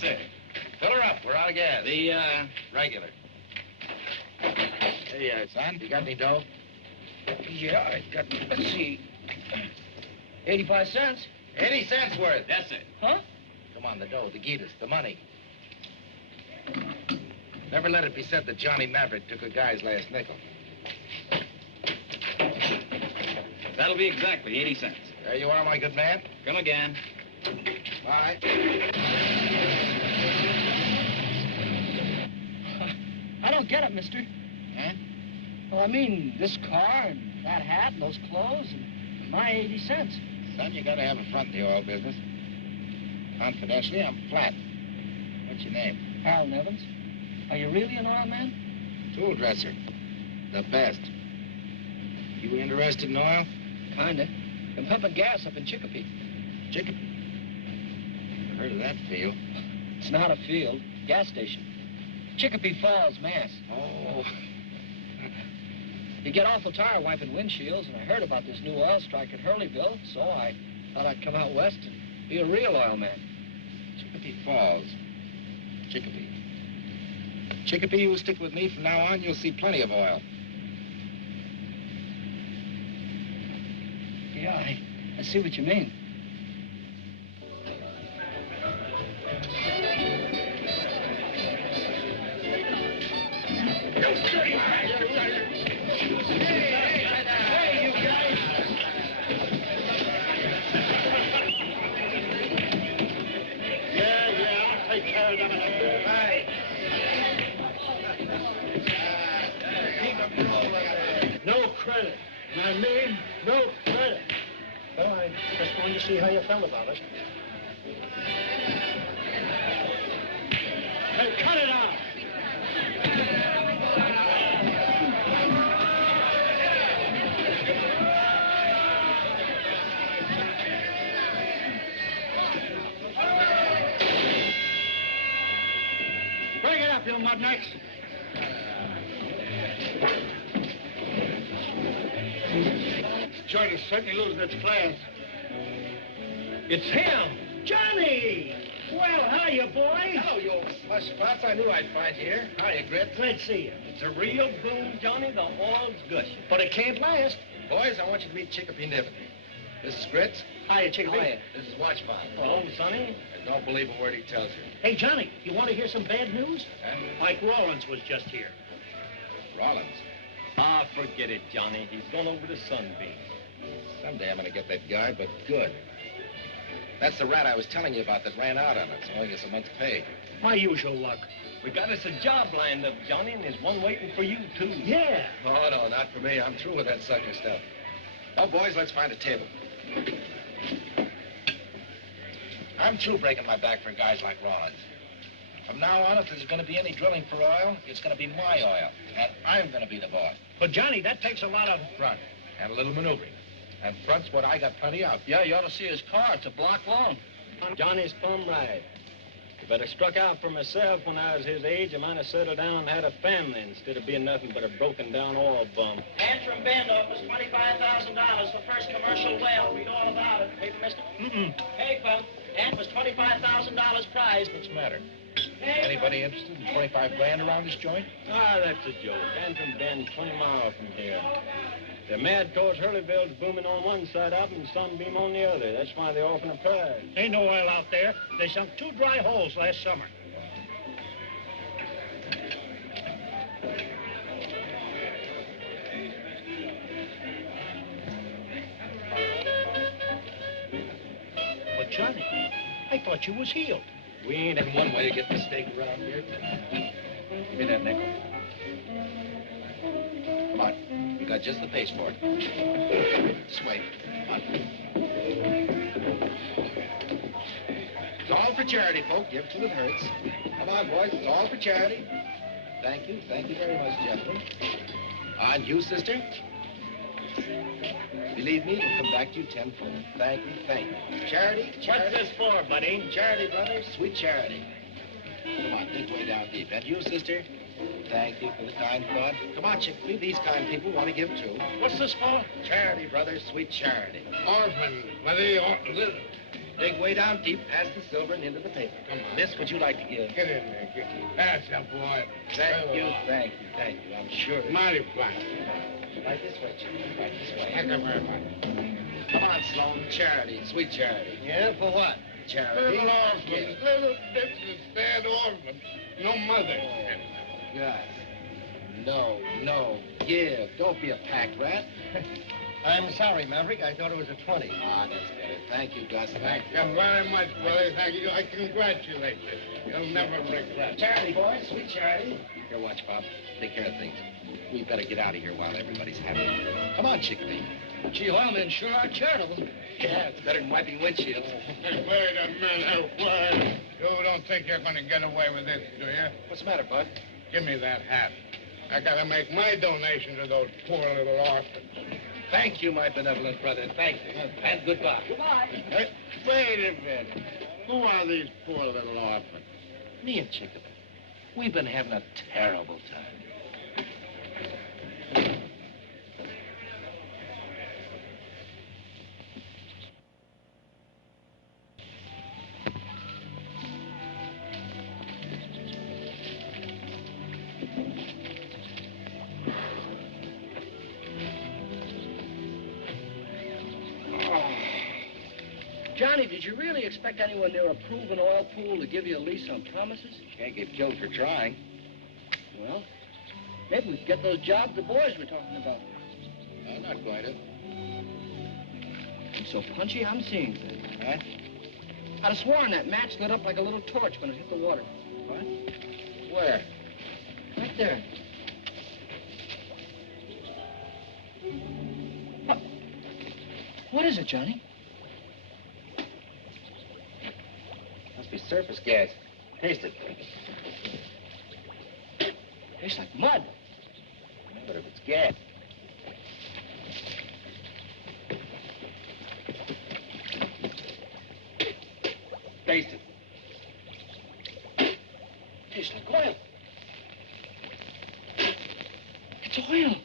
sir. Fill her up. We're out of gas. The, regular. Hey, son, you got any dough? Yeah, I got, let's see, 85 cents. 80 cents worth. That's it. Huh? Come on, the dough, the guitas, the money. Never let it be said that Johnny Maverick took a guy's last nickel. That'll be exactly 80 cents. There you are, my good man. Come again. Bye. I don't get it, mister. Huh? Well, I mean, this car and that hat and those clothes and my 80 cents. Son, you gotta have a front in the oil business. Confidentially, I'm flat. What's your name? Arlen Evans. Are you really an oil man? Tool dresser. The best. You interested in oil? Kinda. I'm pumping gas up in Chicopee. Chicopee? Never heard of that field. It's not a field. Gas station. Chicopee Falls, Mass. Oh. You get awful tired wiping windshields, and I heard about this new oil strike at Hurleyville, so I thought I'd come out west and be a real oil man. Chicopee Falls. Chicopee. Chicopee, you stick with me from now on, you'll see plenty of oil. Yeah, I see what you mean. No credit. I mean, no credit. Well, I just wanted to see how you felt about it. Hey, cut it out! Bring it up, you mudnecks. This joint is certainly losing its class. It's him! Johnny! Well, hiya, boy. Hello, you old slush spots. I knew I'd find you here. Hiya, Grit. Glad to see you. It's a real boom, Johnny. The oil's gushing. But it can't last. Boys, I want you to meet Chicopee Niven. This is Grit. Hiya, Chicopee. Hiya. This is Watchpond. Oh, Sonny. And don't believe a word he tells you. Hey, Johnny, you want to hear some bad news? Huh? Mike Rawlins was just here. Rollins. Ah, forget it, Johnny. He's gone over to Sunbeam. Someday I'm gonna get that guy, but good. That's the rat I was telling you about that ran out on us, owing us a month's pay. My usual luck. We got us a job lined up, Johnny, and there's one waiting for you, too. Yeah. Oh, no, not for me. I'm through with that sucker stuff. Now, boys, let's find a table. I'm through breaking my back for guys like Rollins. From now on, if there's going to be any drilling for oil, it's going to be my oil, and I'm going to be the boss. But, Johnny, that takes a lot of... Front, and a little maneuvering. And front's what I got plenty of. Yeah, you ought to see his car. It's a block long. Johnny's plumb right. If I'd have struck out for myself when I was his age, I might have settled down and had a family instead of being nothing but a broken-down oil bum. Antrim Bend offers $25,000, the first commercial well. Read all about it. Paper, mister? Paper. Ant was $25,000 prize. What's the matter? Anybody interested in 25 grand around this joint? Ah, that's a joke. Antrim Bend's 20 miles from here. The mad towards Hurleyville's booming on one side up and Sunbeam on the other. That's why they're offering a prize. Ain't no oil out there. They sunk 2 dry holes last summer. But, Johnny, I thought you was healed. We ain't in one way to get mistake around here. Give me that nickel. Come on. We got just the pace for it. This way. Come on. It's all for charity, folk. Give till it hurts. Come on, boys. It's all for charity. Thank you. Thank you very much, gentlemen. And you, sister? Believe me, it'll come back to you tenfold. Thank you, thank you. Charity, charity. What's this for, buddy? Charity, brothers, sweet charity. Come on, dig way down deep. And you, sister? Thank you for the kind thought. Come on, Chickpea. These kind people want to give too. What's this for? Charity, brothers, sweet charity. Orphan. What are you orphans? Dig way down deep, past the silver and into the paper. Come on. Miss, would you like to give? Get in there. That's a boy. Thank you. I'm sure. Mighty fine. Right this way, Chickpea. Right this way. Thank you very much. Come on, Sloan. Charity, sweet charity. Yeah, for what? Charity. Little orphans. Little bitches, sad orphans. No mother. Yes. No. Give. Don't be a pack rat. I'm sorry, Maverick. I thought it was a 20. Ah, that's better. Thank you, Gus. Thank you very much, brother. Thank you. I congratulate you. You'll never regret. Charity, boys. Sweet charity. Here, watch, Bob. Take care of things. We better get out of here while everybody's happy. Come on, Chickpea. Gee, oilmen sure are charitable. Yeah, it's better than wiping windshields. Wait a minute. Wait. You don't think you're going to get away with this, do you? What's the matter, Bud? Give me that hat. I got to make my donation to those poor little orphans. Thank you, my benevolent brother. Thank you. And goodbye. Goodbye. Hey, wait a minute. Who are these poor little orphans? Me and Chickpea. We've been having a terrible time. Johnny, did you really expect anyone near a proven oil pool to give you a lease on promises? Can't get killed for trying. Well, maybe we could get those jobs the boys were talking about. I'm not going to. I'm so punchy, I'm seeing things. Huh? I'd have sworn that match lit up like a little torch when it hit the water. What? Where? Right there. What is it, Johnny? Must be surface gas. Taste it. Tastes like mud. But if it's gas. Taste it. Tastes like oil. It's oil.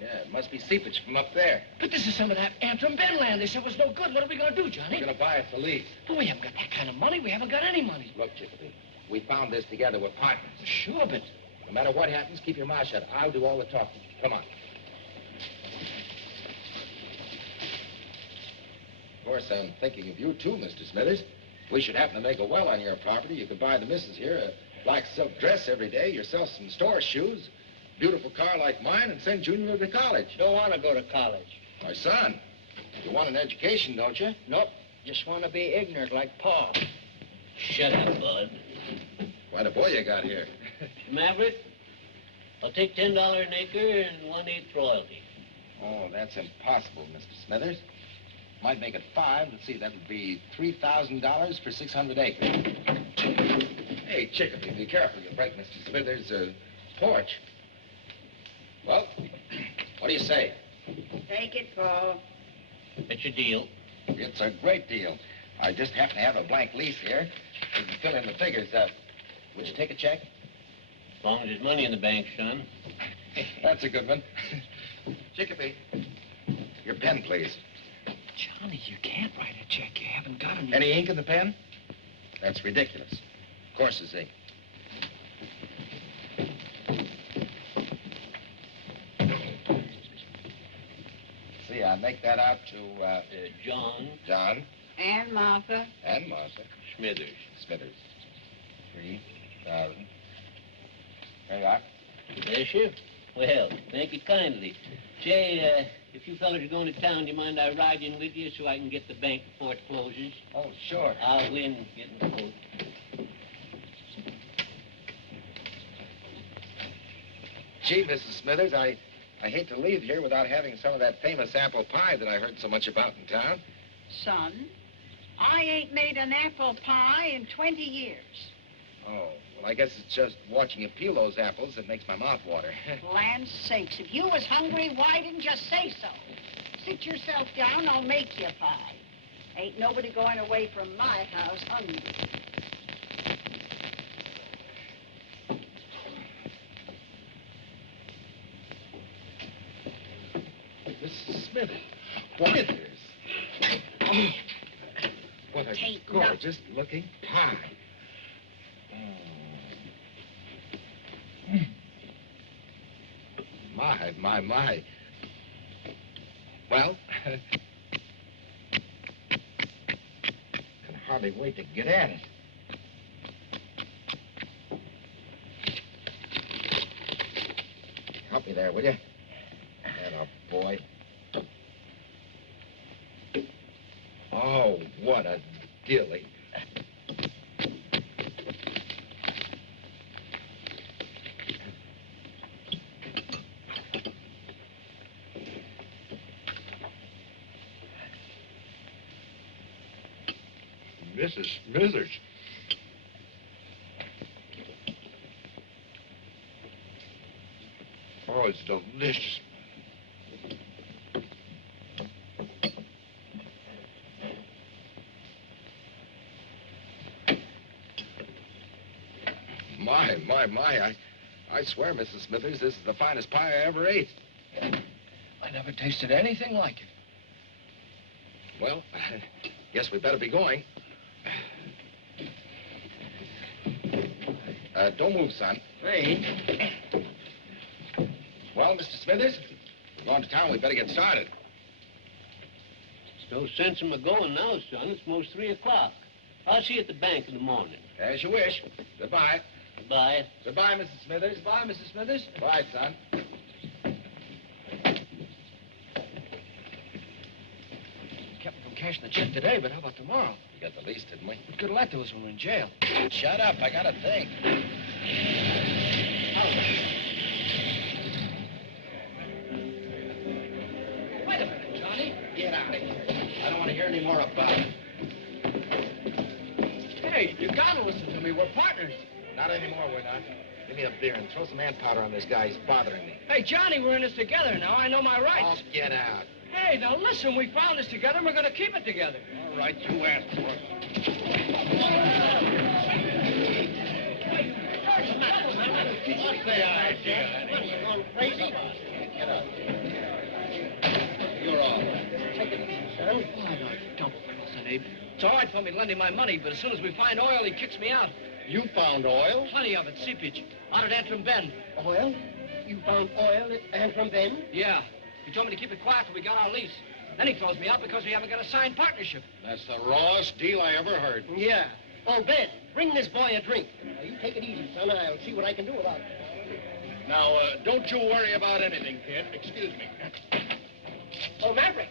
Yeah, it must be seepage from up there. But this is some of that Antrim Ben land. They said was no good. What are we going to do, Johnny? We're gonna buy us a lease. But we haven't got that kind of money. We haven't got any money. Look, Chickpea, we found this together. We're partners. Sure, but... No matter what happens, keep your mouth shut. I'll do all the talking. Come on. Of course, I'm thinking of you, too, Mr. Smithers. If we should happen to make a well on your property, you could buy the missus here a black silk dress every day, yourself some store shoes, beautiful car like mine, and send Junior to college. Don't want to go to college. My son, you want an education, don't you? Nope. Just want to be ignorant like Pa. Shut up, Bud. Quite a boy you got here. Maverick, I'll take $10 an acre and 1/8 royalty. Oh, that's impossible, Mr. Smithers. Might make it 5. Let's see, that would be $3,000 for 600 acres. Hey, Chickpea, be careful. You'll break Mr. Smithers' porch. Well, what do you say? Take it, Paul. It's a deal. It's a great deal. I just happen to have a blank lease here. You can fill in the figures. Would you take a check? As long as there's money in the bank, son. That's a good one. Chickpea, your pen, please. Johnny, you can't write a check. You haven't got any... Any ink in the pen? That's ridiculous. Of course there's ink. See, I'll make that out to, John John And Martha. and Martha Smithers. Smithers. 3,000. There you are. Bless you. Well, thank you kindly. Say, if you fellas are going to town, do you mind I ride in with you so I can get the bank before it closes? Oh, sure. I'll win getting the vote. Gee, Mrs. Smithers, I hate to leave here without having some of that famous apple pie that I heard so much about in town. Son, I ain't made an apple pie in 20 years. Oh, well, I guess it's just watching you peel those apples that makes my mouth water. Land's sakes, if you was hungry, why didn't you say so? Sit yourself down, I'll make you a pie. Ain't nobody going away from my house hungry. Mrs. Smithers. Smithers. Oh, what a Tain't gorgeous looking pie. My. Well, can hardly wait to get at it. Help me there, will you? Atta boy. Oh, what a dilly. Mrs. Smithers. Oh, it's delicious. My. I swear, Mrs. Smithers, this is the finest pie I ever ate. I never tasted anything like it. Well, guess we better be going. Don't move, son. Hey. Well, Mr. Smithers, we're going to town. We better get started. There's no sense in my going now, son. It's most 3 o'clock. I'll see you at the bank in the morning. As you wish. Goodbye. Goodbye. Goodbye, Mrs. Smithers. Bye, Mrs. Smithers. Bye, son. Kept from cashing the check today, but how about tomorrow? We got the lease, didn't we? What good will that do us when we're in jail? Shut up. I got a thing. Wait a minute, Johnny. Get out of here. I don't want to hear any more about it. Hey, you gotta listen to me. We're partners. Not anymore, we're not. Give me a beer and throw some ant powder on this guy. He's bothering me. Hey, Johnny, we're in this together now. I know my rights. Oh, get out. Hey, now listen, we found this together and we're gonna keep it together. All right, you asked for it. What's the idea? What are you going crazy? Get up. You're all right. Take it easy, son. Why not double crossing, Abe? It's all right for me to lend him my money, but as soon as we find oil, he kicks me out. You found oil? Plenty of it, seepage, out at Antrim Bend. Oil? You found oil at Antrim Bend? Yeah. He told me to keep it quiet till we got our lease. Then he throws me out because we haven't got a signed partnership. That's the rawest deal I ever heard. Yeah. Oh, Ben, bring this boy a drink. Now, you take it easy, son. I'll see what I can do about it. Now, don't you worry about anything, kid. Excuse me. Oh, Maverick.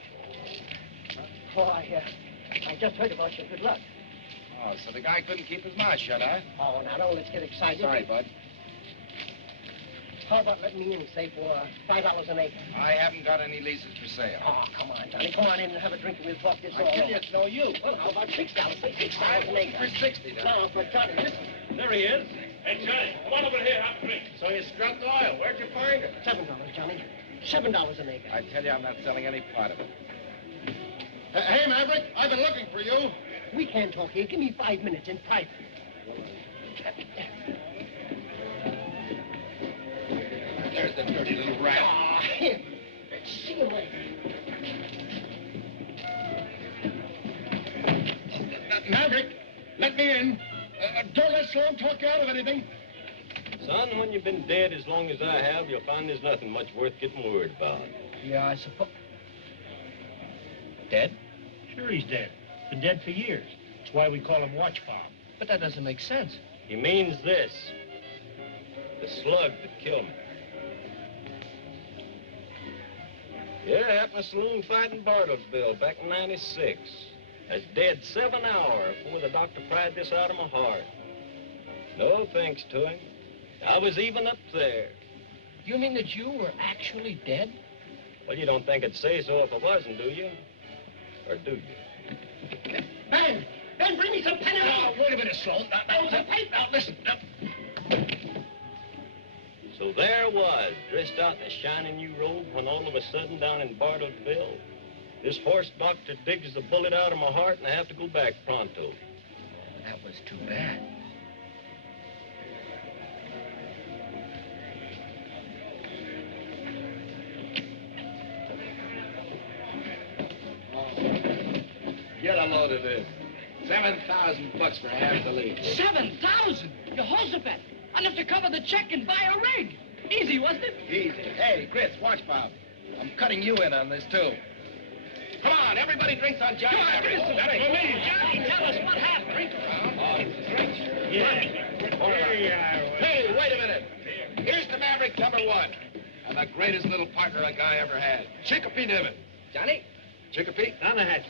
Oh, I just heard about your good luck. Oh, so the guy couldn't keep his mouth shut, huh? Oh, now don't let's get excited. Sorry, bud. How about letting me in, say, for $5 an acre? I haven't got any leases for sale. Oh, come on, Johnny. Come on in and have a drink and we'll talk this I all tell you, over. it's no use. Well, how about $6? Say $6 an acre. For 60, now. No, but Johnny, listen. There he is. Hey, Johnny, come on over here, have a drink. So you struck oil. Where'd you find it? $7, Johnny. $7 an acre. I tell you, I'm not selling any part of it. Hey, Maverick, I've been looking for you. We can't talk here. Give me 5 minutes in private. There's the dirty little rat. Ah, him. See him later. Maverick, let me in. Don't let Sloan talk you out of anything. Son, when you've been dead as long as I have, you'll find there's nothing much worth getting worried about. Yeah, I suppose. Dead? Sure he's dead. Been dead for years. That's why we call him Watch Bob. But that doesn't make sense. He means this. The slug that killed me. Yeah, it happened in a saloon fight in Bartlesville back in '96. I was dead 7 hours before the doctor pried this out of my heart. No thanks to him. I was even up there. You mean that you were actually dead? Well, you don't think I'd say so if I wasn't, do you? Or do you? Ben! Ben, bring me some pen and ink. Wait a minute, Sloan. Some paper. Now, listen. So there I was, dressed out in a shiny new robe, when all of a sudden down in Bartlesville, this horse doctor digs the bullet out of my heart and I have to go back pronto. That was too bad. a load it is. 7,000 bucks for half the lease. 7,000? Jehoshaphat! Enough to cover the check and buy a rig. Easy, wasn't it? Easy. Hey, Grits, watch, Bob. I'm cutting you in on this, too. Come on, everybody drinks on Johnny Maverick. Johnny, tell us what happened. Drink around. Hey, wait a minute. Here's the Maverick #1. And the greatest little partner a guy ever had. Chicopee Niven. Johnny? Chicopee? On the hatch.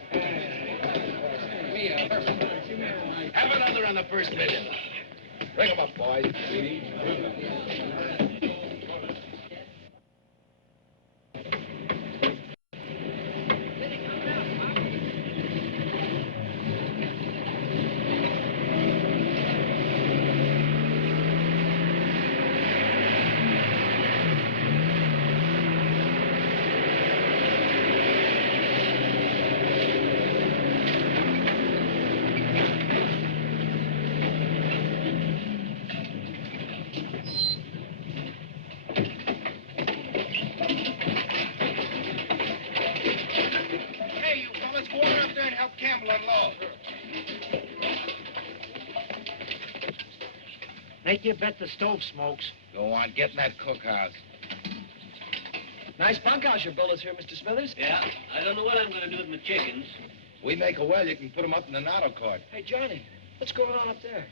Have another on the first million. Bring 'em up, boys. Make you bet the stove smokes. Go on, get in that cookhouse. Nice bunkhouse your builders here, Mr. Smithers. Yeah, I don't know what I'm going to do with my chickens. We make a well, you can put them up in an auto cart. Hey, Johnny, what's going on up there?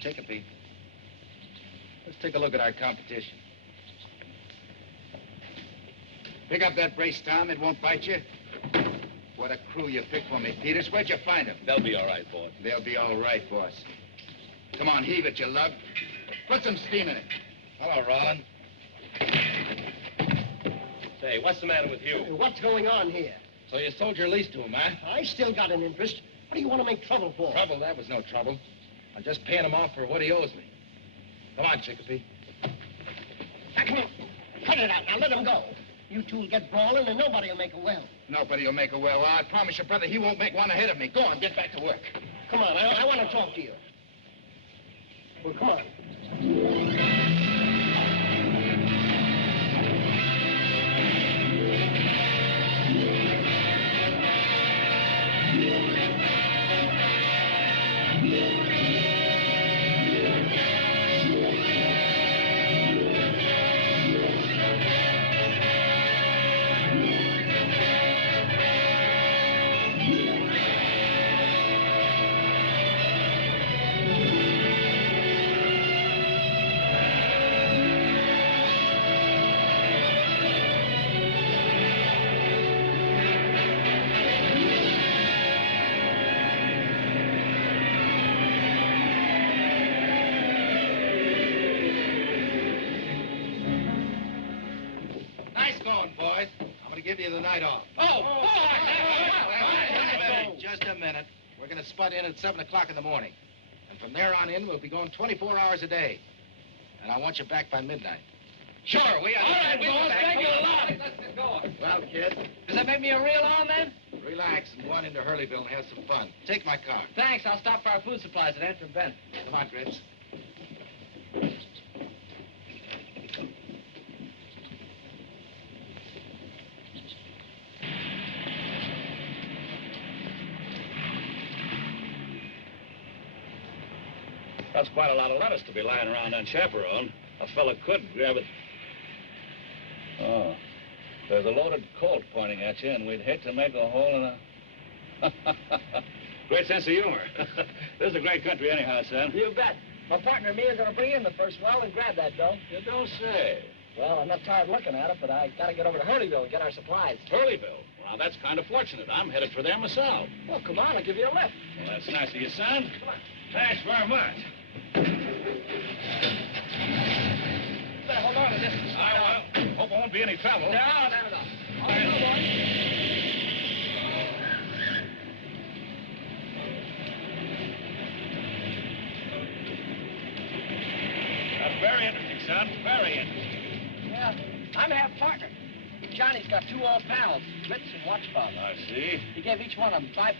Chicopee. Let's take a look at our competition. Pick up that brace, Tom. It won't bite you. What a crew you picked for me, Peters. Where'd you find them? They'll be all right, boss. They'll be all right, boss. Come on, heave it, you lug. Put some steam in it. Hello, Arlen. Say, what's the matter with you? What's going on here? So you sold your lease to him, huh? I still got an interest. What do you want to make trouble for? Trouble? That was no trouble. I'm just paying him off for what he owes me. Come on, Chicopee. Now, come on. Cut it out. Now, let him go. You two will get brawling and nobody will make a well. Nobody will make a well. I promise you, brother, he won't make one ahead of me. Go on, get back to work. Come on, I want to talk to you. Well, come on. Give you the night off. Just a minute. We're going to spud in at 7 o'clock in the morning. And from there on in, we'll be going 24 hours a day. And I want you back by midnight. Sure, we are. All right, boss, thank you a lot. Let's get going. Well, kid. Does that make me a real on, then? Relax and go on into Hurleyville and have some fun. Take my car. Thanks, I'll stop for our food supplies at Antrim Bend. Come on, Grits. That's quite a lot of lettuce to be lying around unchaperoned. A fella could grab it. Oh, there's a loaded Colt pointing at you, and we'd hate to make a hole in a... Great sense of humor. This is a great country anyhow, son. You bet. My partner and me are going to bring in the first well and grab that dough. You don't say. Well, I'm not tired looking at it, but I got to get over to Hurleyville and get our supplies. Hurleyville? Well, that's kind of fortunate. I'm headed for there myself. Well, come on, I'll give you a lift. Well, that's nice of you, son. Come on. Thanks very much. Better hold on to this. I will. Hope there won't be any trouble. No. All right, boy. That's very interesting, son. Very interesting. Yeah, I'm half partner. Johnny's got 2 old pals, Ritz and Watchbob. I see. He gave each one of them 5%.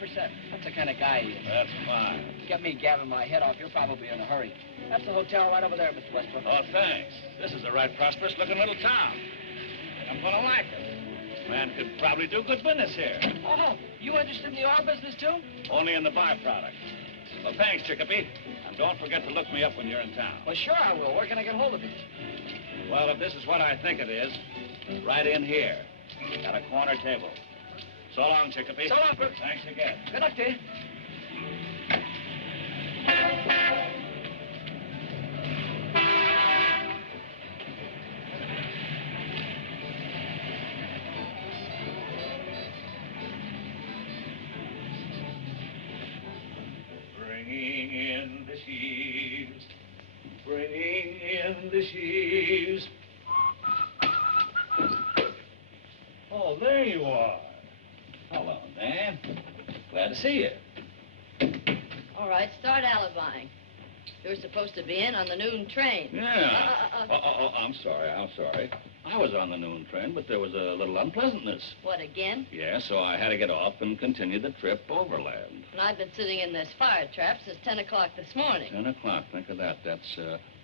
That's the kind of guy he is. That's fine. Get me gabbing my head off, you're probably in a hurry. That's the hotel right over there, Mr. Westbrook. Oh, thanks. This is a right prosperous-looking little town. I think I'm going to like it. Man could probably do good business here. Oh, you interested in the oil business, too? Only in the byproduct. Well, thanks, Chicopee. And don't forget to look me up when you're in town. Well, sure I will. Where can I get hold of you? Well, if this is what I think it is, right in here. At a corner table. So long, Chicopee. So long, Brooks. Thanks again. Good luck to you. Bringing in the sheaves. Bringing in the sheaves. Oh, there you are. Hello, Dan. Glad to see you. All right, start alibying. You were supposed to be in on the noon train. Yeah. I'm sorry. I was on the noon train, but there was a little unpleasantness. What, again? Yeah, so I had to get off and continue the trip overland. And I've been sitting in this fire trap since 10 o'clock this morning. 10 o'clock, think of that. That's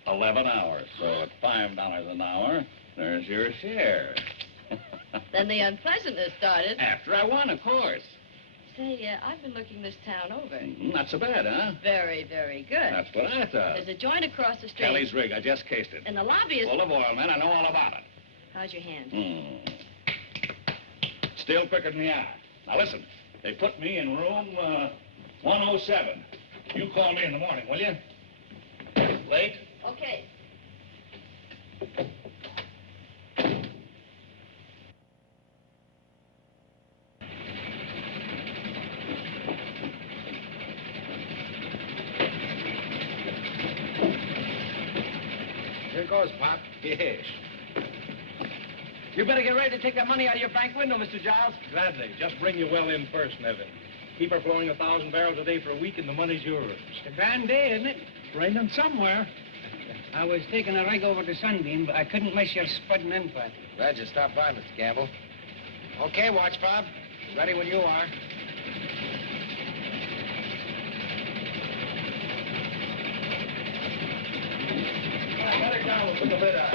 11 hours. So at $5 an hour, there's your share. Then the unpleasantness started. After I won, of course. Say, I've been looking this town over. Not so bad, huh? Very, very good. That's what I thought. There's a joint across the street. Kelly's rig, I just cased it. And the lobby is... Full of oil, man. I know all about it. How's your hand? Still quicker than the eye. Now, listen. They put me in room 107. You call me in the morning, will you? Late? Okay. Here goes, Pop. Yes. You better get ready to take that money out of your bank window, Mr. Giles. Gladly. Just bring your well in first, Nevin. Keep her flowing 1,000 barrels a day for a week, and the money's yours. It's a grand day, isn't it? Raining somewhere. I was taking a rig over to Sunbeam, but I couldn't miss your spudding in for it. Glad you stopped by, Mr. Campbell. Okay, watch, Bob. Ready when you are. Let it go. We'll put the lid on.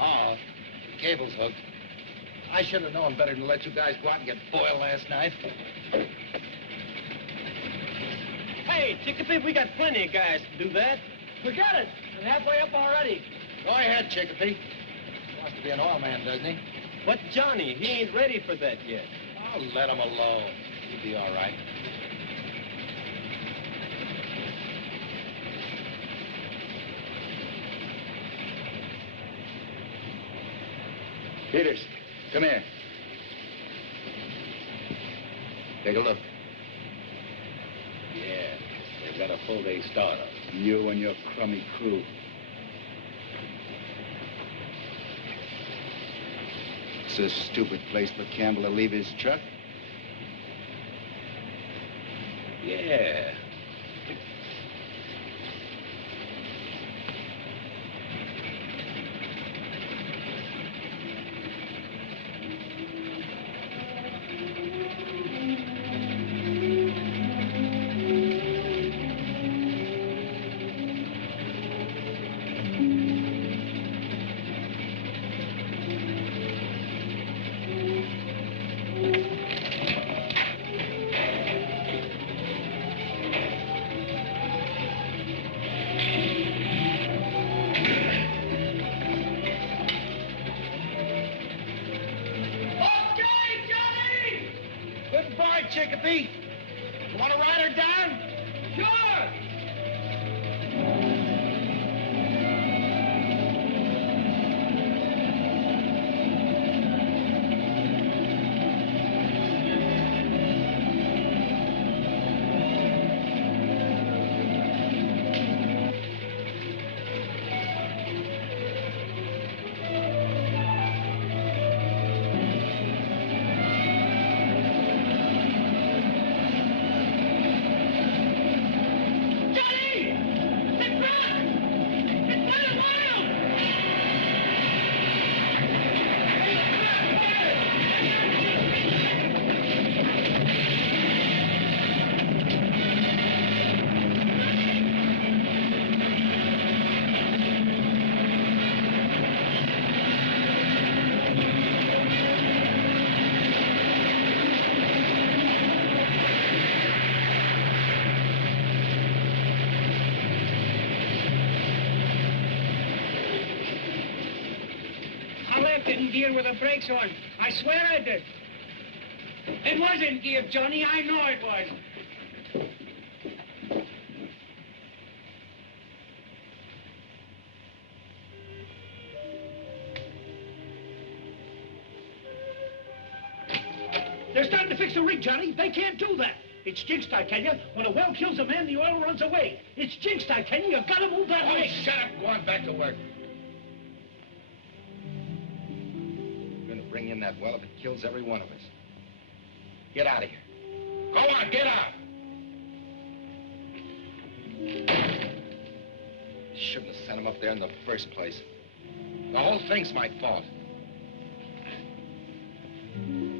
Oh, the cable's hooked. I should have known better than to let you guys go out and get foiled last night. Hey, Chicopee, we got plenty of guys to do that. Forget it. I'm halfway up already. Go ahead, Chicopee. Wants to be an oil man, doesn't he? But Johnny, he ain't ready for that yet. I'll let him alone. He'll be all right. Peters, come here. Take a look. Yeah. They've got a full day startup. You and your crummy crew. It's a stupid place for Campbell to leave his truck. Yeah. Chicopee. You want to ride her down? Sure. gear with the brakes on. I swear I did. It was in gear, Johnny. I know it was. They're starting to fix the rig, Johnny. They can't do that. It's jinxed, I tell you. When a well kills a man, the oil runs away. It's jinxed, I tell you. You've got to move that rig. Shut up. Go on back to work. We're going to bring in that well if it kills every one of us. Get out of here. Go on, get out. Shouldn't have sent him up there in the first place. The whole thing's my fault.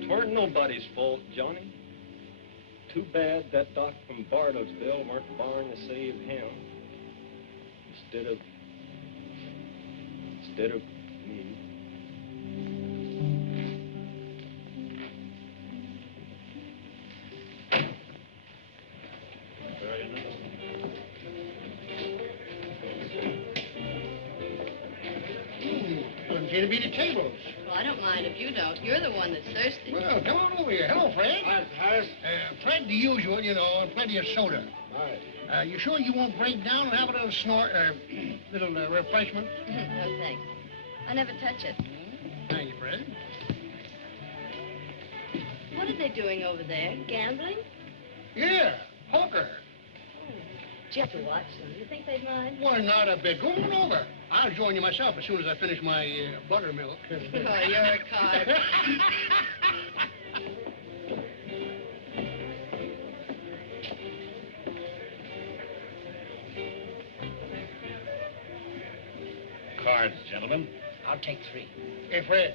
T'weren't nobody's fault, Johnny. Too bad that doc from Bartlesville weren't born to save him. Instead of me. Doesn't seem to be the tables. Well, I don't mind if you don't. You're the one that's thirsty. Well, come on over here. Hello, Fred. Hi, Harris. Fred, the usual, you know, and plenty of soda. All right. You sure you won't break down and have a little little refreshment? No, thanks. I never touch it. Thank you, Fred. What are they doing over there? Gambling? Yeah, poker. Did you have to watch them? You think they'd mind? Why, not a bit. Go on over. I'll join you myself as soon as I finish my buttermilk. Oh, you're a card. Cards, gentlemen. I'll take 3. Hey, Fred.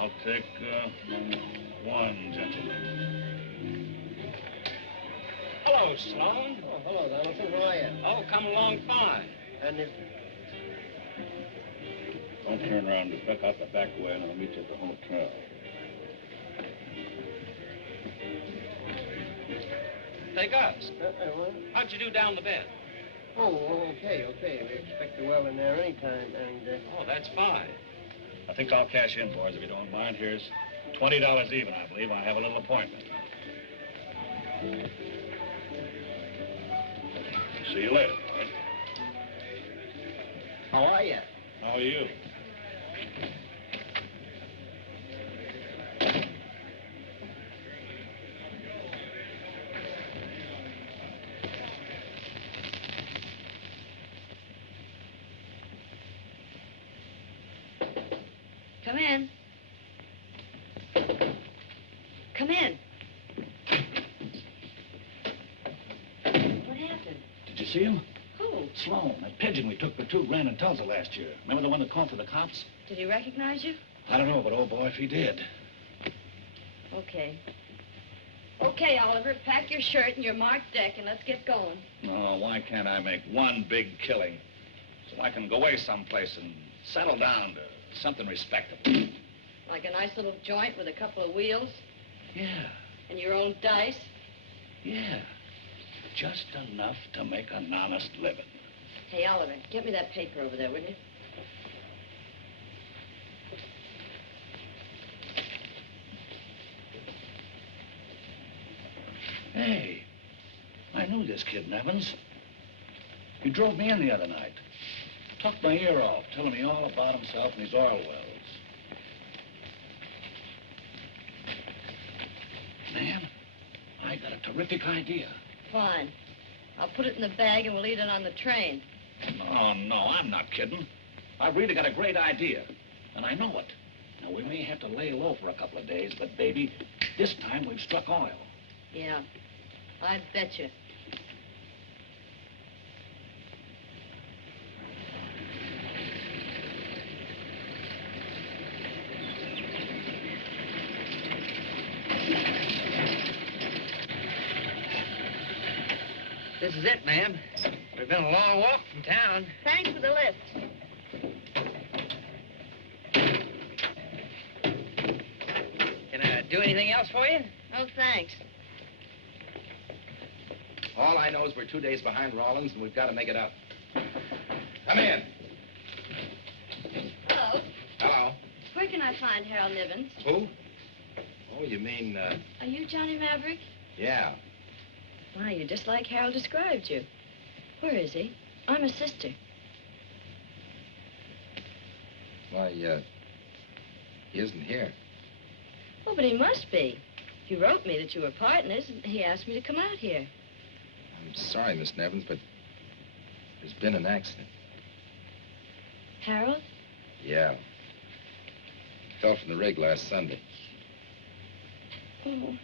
I'll take 1, gentlemen. Hello, Sloan. Oh, hello, Donaldson. How are you? Oh, come along fine. And if... Don't turn around. Just back out the back way, and I'll meet you at the hotel. Say, Gus, what? how'd you do down the bed? Oh, okay. We expect the well in there anytime, and... Oh, that's fine. I think I'll cash in, boys, if you don't mind. Here's $20 even, I believe. I have a little appointment. See you later. How are you? How are you? Come in. Come in. What happened? Did you see him? Who? Sloan, that pigeon we took for $2 grand in Tulsa last year. Remember the one that called for the cops? Did he recognize you? I don't know, but oh boy, if he did. Okay. Okay, Oliver, pack your shirt and your marked deck and let's get going. Oh, why can't I make one big killing so I can go away someplace and settle down to something respectable? Like a nice little joint with a couple of wheels? Yeah, And your own dice? yeah. Just enough to make an honest living. Hey, Oliver, get me that paper over there, will you? Hey, I knew this kid Nevins. He drove me in the other night. Took my ear off, telling me all about himself and his oil wells. Man, I got a terrific idea. Fine. I'll put it in the bag and we'll eat it on the train. No, I'm not kidding. I've really got a great idea, and I know it. Now, we may have to lay low for a couple of days, but, baby, this time we've struck oil. Yeah, I bet you. This is it, ma'am. We've been a long walk from town. Thanks for the lift. Anything else for you? Oh, thanks. All I know is we're 2 days behind Rollins, and we've got to make it up. Come in. Hello. Hello. Where can I find Harold Nivens? Who? Oh, you mean, Are you Johnny Maverick? yeah. Why, you're just like Harold described you. Where is he? I'm his sister. Why, he isn't here. Oh, but he must be. He wrote me that you were partners, and he asked me to come out here. I'm sorry, Miss Nevins, but there's been an accident. Harold? Yeah. Fell from the rig last Sunday. Oh.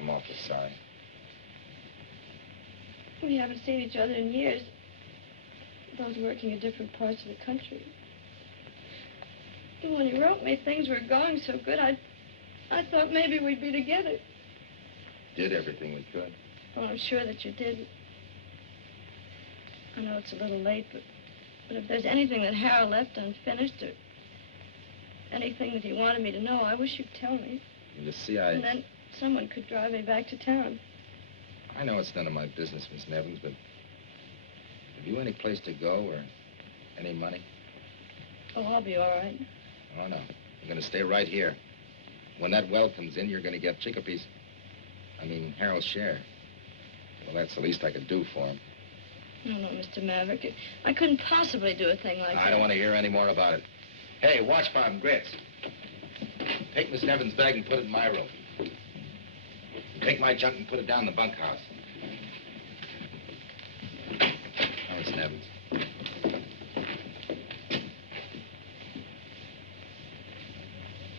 I'm awfully sorry. We haven't seen each other in years. Both working in different parts of the country. And when he wrote me things were going so good, I thought maybe we'd be together. Did everything we could. Well, I'm sure that you did. I know it's a little late, but if there's anything that Harold left unfinished or anything that he wanted me to know, I wish you'd tell me. You see, And then someone could drive me back to town. I know it's none of my business, Miss Nevins, but have you any place to go or any money? Oh, I'll be all right. Oh, no. You're going to stay right here. When that well comes in, you're going to get Chickapoo's, Harold's share. Well, that's the least I could do for him. No, Mr. Maverick. I couldn't possibly do a thing like that. I don't want to hear any more about it. Hey, watch Farm Grits. Take Miss Nevins' bag and put it in my room. And take my junk and put it down in the bunkhouse. Now, Miss Nevins.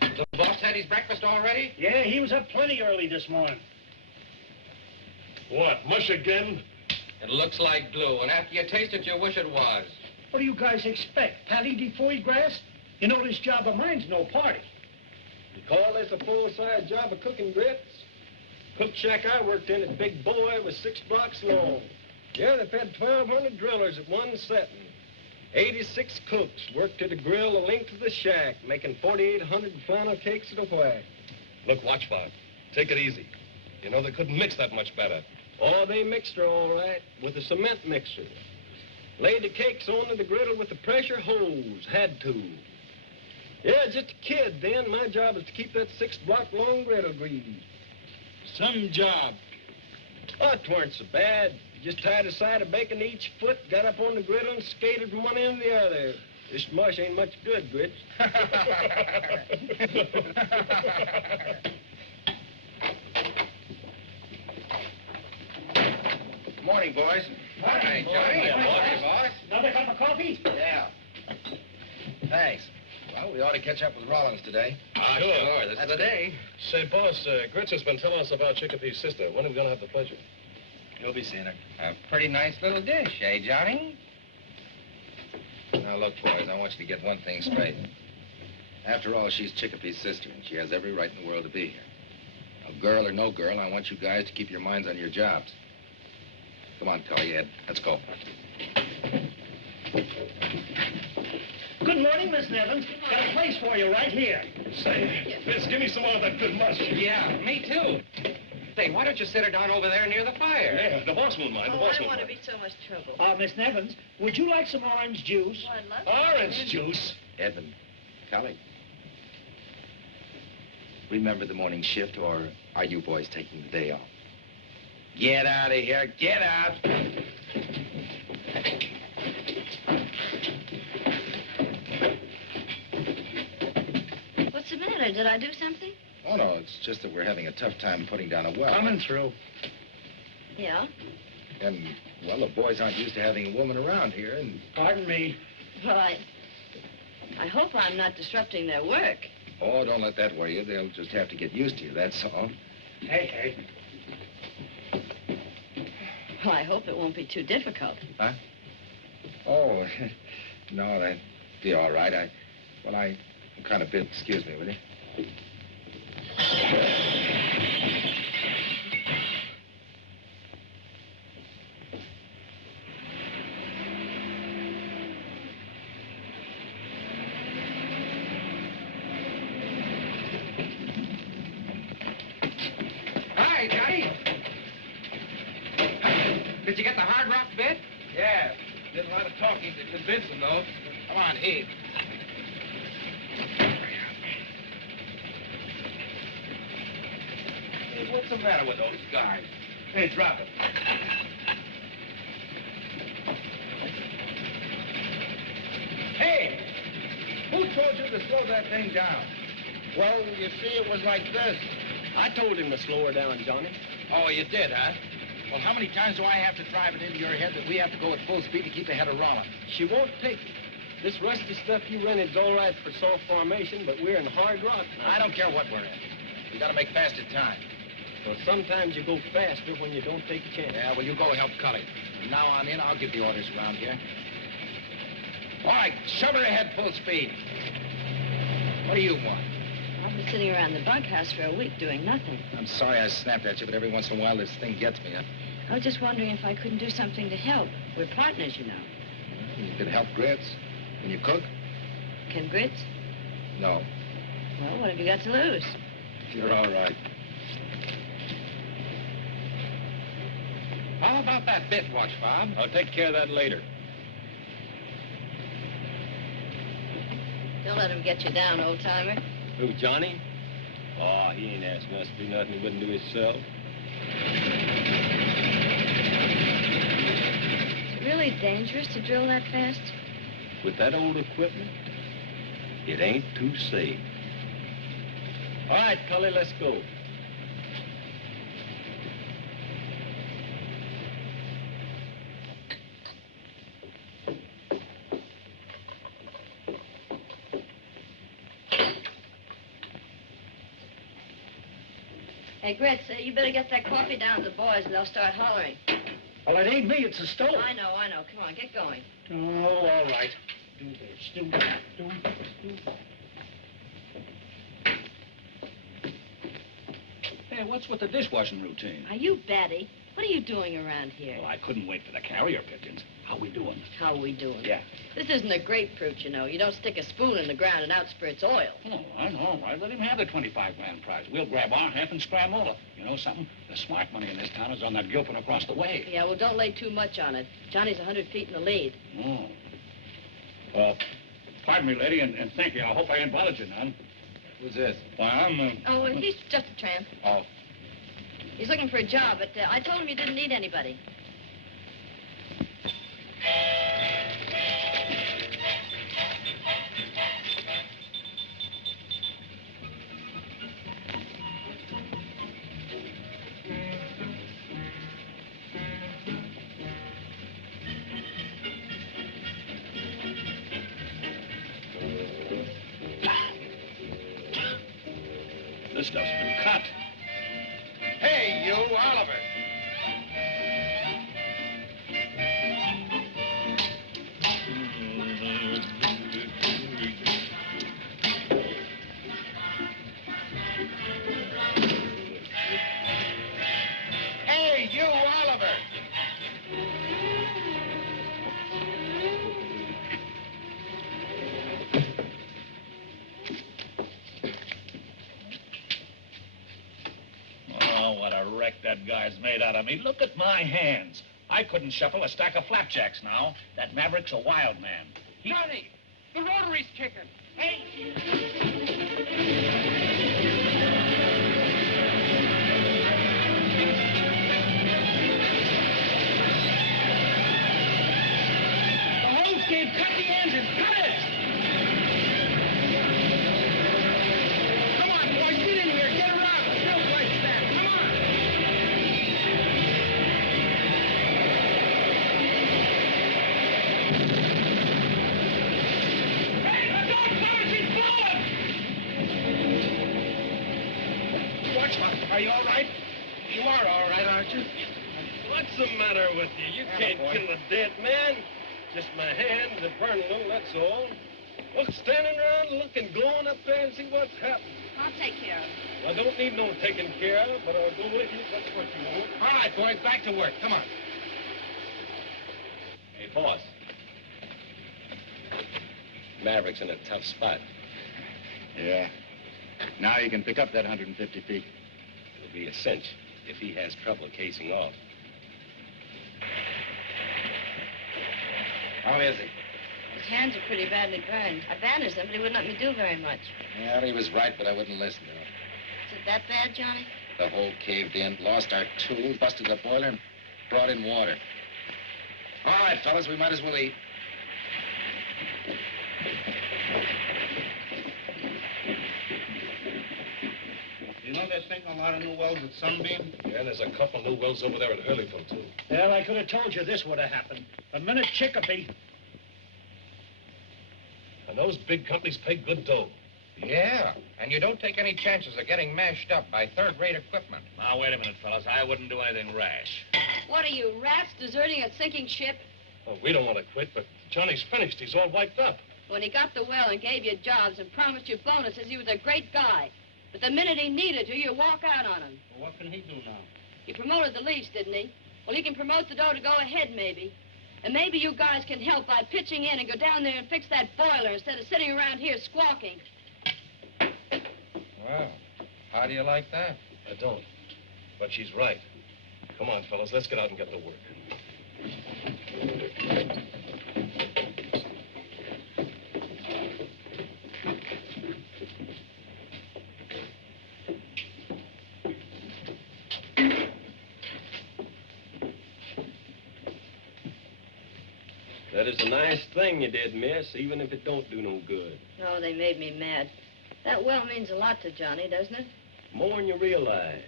The boss had his breakfast already? Yeah, he was up plenty early this morning. What, mush again? It looks like glue, and after you taste it, you wish it was. What do you guys expect? Patty de foie grass? You know this job of mine's no party. You call this a full-size job of cooking grits? Cook shack I worked in at Big Boy was 6 blocks long. Yeah, they fed 1,200 drillers at one setting. 86 cooks worked at a grill the length of the shack, making 4,800 flannel cakes at a whack. Look, Watchfire, take it easy. You know they couldn't mix that much better. Oh, they mixed her all right with a cement mixer. Laid the cakes onto the griddle with the pressure hose. Had to. Yeah, just a kid then. My job was to keep that 6-block-long griddle greased. Some job. Oh, it weren't so bad. You just tied a side of bacon to each foot, got up on the griddle, and skated from one end to the other. This mush ain't much good, Grits. Morning, boys. Morning, Johnny. Morning, boss. Another cup of coffee? Yeah. Thanks. Well, we ought to catch up with Rollins today. Ah, sure. This is the day. Say, boss, Grits has been telling us about Chickapoo's sister. When are we going to have the pleasure? You'll be seeing her. A pretty nice little dish, eh, Johnny? Now, look, boys, I want you to get one thing straight. After all, she's Chickapoo's sister, and she has every right in the world to be here. Now, girl or no girl, I want you guys to keep your minds on your jobs. Come on, Cully, Ed. Let's go. Good morning, Miss Nevins. Got a place for you right here. Say, Vince, give me some more of that good mush. Yeah, me too. Say, why don't you sit her down over there near the fire? Yeah, the boss won't mind. The Oh, boss I don't won't want to mind. be so much trouble. Miss Nevins, would you like some orange juice? Oh, I'd love Orange juice. Edmund, Cully. Remember the morning shift, or are you boys taking the day off? Get out of here. Get out. What's the matter? Did I do something? Oh, no, it's just that we're having a tough time putting down a well. Coming through. Yeah? And, well, the boys aren't used to having a woman around here, and... Pardon me. Well, I hope I'm not disrupting their work. Oh, don't let that worry you. They'll just have to get used to you, that's all. Hey. Well, I hope it won't be too difficult. Huh? Oh, no, that'd be all right. I'm kind of busy. Excuse me, will you? Did you get the hard rock bit? Yeah. Did a lot of talking to convince him, though. Come on, heave. Hey, what's the matter with those guys? Hey, drop it. Hey! Who told you to slow that thing down? Well, you see, it was like this. I told him to slow her down, Johnny. Oh, you did, huh? Well, how many times do I have to drive it into your head that we have to go at full speed to keep ahead of Rollin? She won't take it. This rusty stuff you rented's all right for soft formation, but we're in hard rock now. I don't care what we're in. We gotta make faster time. Well, sometimes you go faster when you don't take a chance. Yeah, well, you go help Cully. From now on in, I'll give the orders around here. All right, shove her ahead full speed. What do you want? I've been sitting around the bunkhouse for a week doing nothing. I'm sorry I snapped at you, but every once in a while this thing gets me. I was just wondering if I couldn't do something to help. We're partners, you know. You could help Grits. Can you cook? Can Grits? No. Well, what have you got to lose? You're all right. How about that bit watch, Bob? I'll take care of that later. Don't let him get you down, old-timer. Who, Johnny? Oh, he ain't asking us to do nothing he wouldn't do himself. Is it really dangerous to drill that fast? With that old equipment, it ain't too safe. All right, Cully, let's go. Hey, Grits, you better get that coffee down to the boys and they'll start hollering. Well, it ain't me, it's the stove. I know. Come on, get going. Oh, all right. Do this, do that, do this, do that. Hey, what's with the dishwashing routine? Are you batty? What are you doing around here? Well, I couldn't wait for the carrier pigeons. How we doing? How are we doing? Yeah. This isn't a grapefruit, you know. You don't stick a spoon in the ground and out spurts oil. Oh, I know. All right, let him have the 25 grand prize. We'll grab our half and scram over. You know something? The smart money in this town is on that gilpin across the way. Yeah, well, don't lay too much on it. Johnny's 100 feet in the lead. Oh. Well, pardon me, lady, and thank you. I hope I ain't bothered you none. Who's this? Why, I'm, Oh, well, he's just a tramp. Oh. He's looking for a job, but I told him you didn't need anybody. This stuff's been cut. Hey, you, Oliver. Hey, you, Oliver. Oh, what a wreck that guy's made out of me. Look at my hands. I couldn't shuffle a stack of flapjacks now. That Maverick's a wild man. Johnny, the rotary's kicking. The hose gave cut the engine. Cut it! Come on, boys, get in here. Get around. No place stand. Come on. Hey, look out, fellas, he's blowing! Watch, are you all right? You are all right, aren't you? What's the matter with you? You can't boy. kill a dead man. Just my hands are burning a little, that's all. Well, standing around looking, glowing up there and see what's happening. I'll take care of it. I don't need no taking care of, but I'll go with you. That's what you want. All right, boys, back to work. Come on. Hey, boss. Maverick's in a tough spot. Yeah. Now you can pick up that 150 feet. It'll be a cinch if he has trouble casing off. How is he? His hands are pretty badly burned. I bandaged them, but he wouldn't let me do very much. Well, he was right, but I wouldn't listen to him. Is it that bad, Johnny? The hole caved in, lost our tools, busted the boiler, and brought in water. All right, fellas, we might as well eat. You know they're sinking a lot of new wells at Sunbeam? Yeah, and there's a couple new wells over there at Hurleyville, too. Well, I could have told you this would have happened. The minute Chicopee... And those big companies pay good dough. Yeah, and you don't take any chances of getting mashed up by third-rate equipment. Now, wait a minute, fellas. I wouldn't do anything rash. What are you, rats, deserting a sinking ship? Well, we don't want to quit, but Johnny's finished. He's all wiped up. When he got the well and gave you jobs and promised you bonuses, he was a great guy. But the minute he needed you, you walk out on him. Well, what can he do now? He promoted the lease, didn't he? Well, he can promote the dough to go ahead, maybe. And maybe you guys can help by pitching in and go down there and fix that boiler instead of sitting around here squawking. Well, how do you like that? I don't. But she's right. Come on, fellas, let's get out and get to work. That is a nice thing you did, miss, even if it don't do no good. Oh, they made me mad. That well means a lot to Johnny, doesn't it? More than you realize.